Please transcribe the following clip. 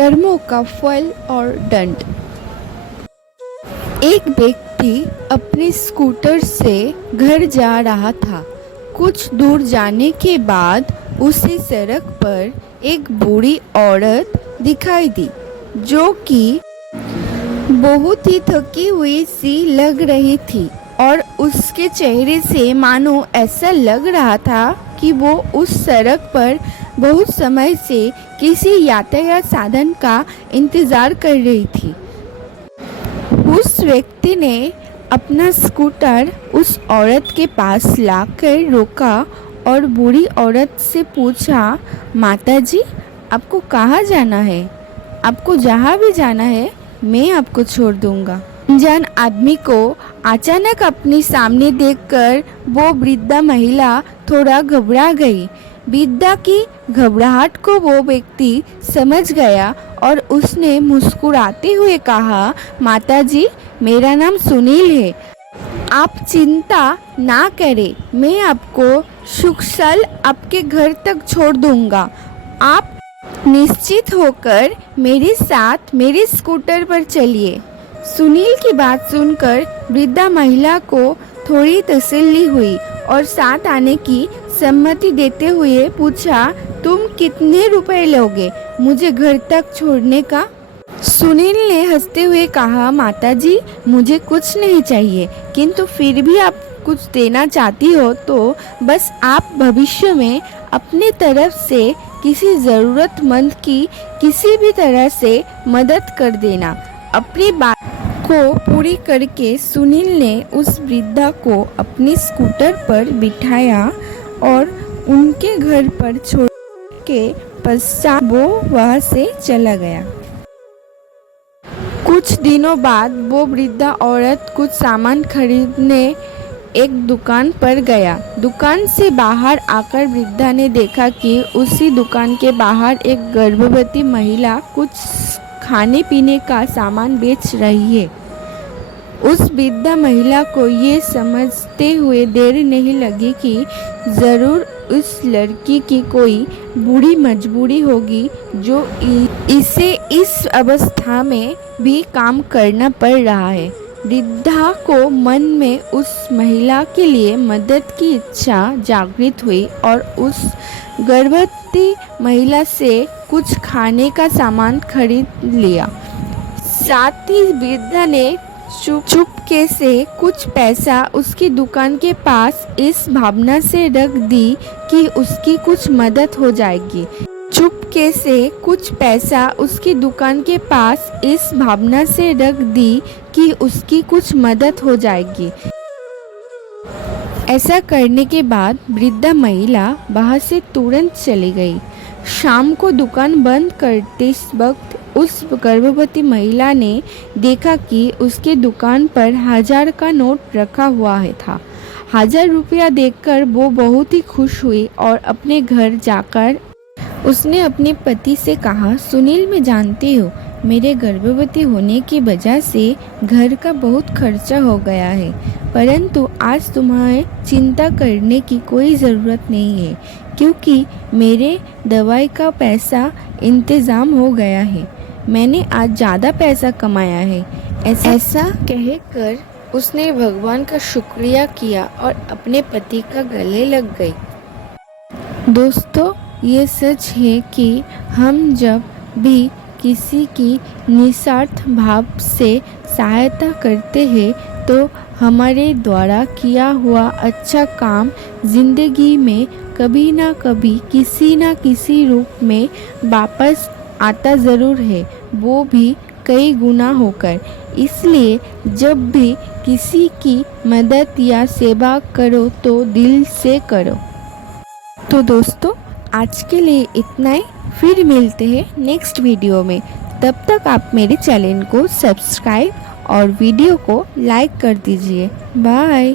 कर्मों का फल और दंड। एक व्यक्ति अपने स्कूटर से घर जा रहा था। कुछ दूर जाने के बाद उसे सड़क पर एक बूढ़ी औरत दिखाई दी, जो कि बहुत ही थकी हुई सी लग रही थी और उसके चेहरे से मानो ऐसा लग रहा था कि वो उस सड़क पर बहुत समय से किसी यातायात साधन का इंतजार कर रही थी। उस व्यक्ति ने अपना स्कूटर उस औरत के पास लाकर रोका और बूढ़ी औरत से पूछा, माताजी, आपको कहाँ जाना है? आपको जहाँ भी जाना है मैं आपको छोड़ दूंगा। अनजान आदमी को अचानक अपने सामने देखकर वो वृद्धा महिला थोड़ा घबरा गई। वृद्धा की घबराहट को वो व्यक्ति समझ गया और उसने मुस्कुराते हुए कहा, माताजी, मेरा नाम सुनील है। आप चिंता ना करें, मैं आपको सुकुशल आपके घर तक छोड़ दूंगा। आप निश्चित होकर मेरे साथ मेरे स्कूटर पर चलिए। सुनील की बात सुनकर वृद्धा महिला को थोड़ी तसल्ली हुई और साथ आने की सम्मति देते हुए पूछा, तुम कितने रुपए लोगे मुझे घर तक छोड़ने का? सुनील ने हंसते हुए कहा, माताजी, मुझे कुछ नहीं चाहिए, किंतु फिर भी आप कुछ देना चाहती हो तो बस आप भविष्य में अपने तरफ से किसी ज़रूरतमंद की किसी भी तरह से मदद कर देना। अपनी बात को पूरी करके सुनील ने उस वृद्धा को अपने स्कूटर पर बिठाया और उनके घर पर छोड़ के पश्चात वो वहां से चला गया। कुछ दिनों बाद वो वृद्धा औरत कुछ सामान खरीदने एक दुकान पर गया। दुकान से बाहर आकर वृद्धा ने देखा कि उसी दुकान के बाहर एक गर्भवती महिला कुछ खाने पीने का सामान बेच रही है। उस वृद्धा महिला को ये समझते हुए देर नहीं लगी कि ज़रूर उस लड़की की कोई बूढ़ी मजबूरी होगी जो इसे इस अवस्था में भी काम करना पड़ रहा है। वृद्धा को मन में उस महिला के लिए मदद की इच्छा जागृत हुई और उस गर्भवती महिला से कुछ खाने का सामान खरीद लिया। साथ ही वृद्धा ने चुपके से कुछ पैसा उसकी दुकान के पास इस भावना से रख दी कि उसकी कुछ मदद हो जाएगी। चुपके से कुछ पैसा उसकी दुकान के पास इस भावना से रख दी कि उसकी कुछ मदद हो जाएगी। ऐसा करने के बाद वृद्धा महिला वहां से तुरंत चली गई। शाम को दुकान बंद करते वक्त उस गर्भवती महिला ने देखा कि उसके दुकान पर 1000 का नोट रखा हुआ था। 1000 रुपया देखकर वो बहुत ही खुश हुई और अपने घर जाकर उसने अपने पति से कहा, सुनील, मैं जानती हूँ मेरे गर्भवती होने की वजह से घर का बहुत खर्चा हो गया है, परंतु आज तुम्हें चिंता करने की कोई ज़रूरत नहीं है क्योंकि मेरे दवाई का पैसा इंतज़ाम हो गया है। मैंने आज ज़्यादा पैसा कमाया है। ऐसा कहकर उसने भगवान का शुक्रिया किया और अपने पति का गले लग गई। दोस्तों, ये सच है कि हम जब भी किसी की निस्वार्थ भाव से सहायता करते हैं तो हमारे द्वारा किया हुआ अच्छा काम जिंदगी में कभी ना कभी किसी ना किसी रूप में वापस आता ज़रूर है, वो भी कई गुना होकर। इसलिए जब भी किसी की मदद या सेवा करो तो दिल से करो। तो दोस्तों, आज के लिए इतना ही। फिर मिलते हैं नेक्स्ट वीडियो में। तब तक आप मेरे चैनल को सब्सक्राइब और वीडियो को लाइक कर दीजिए। बाय।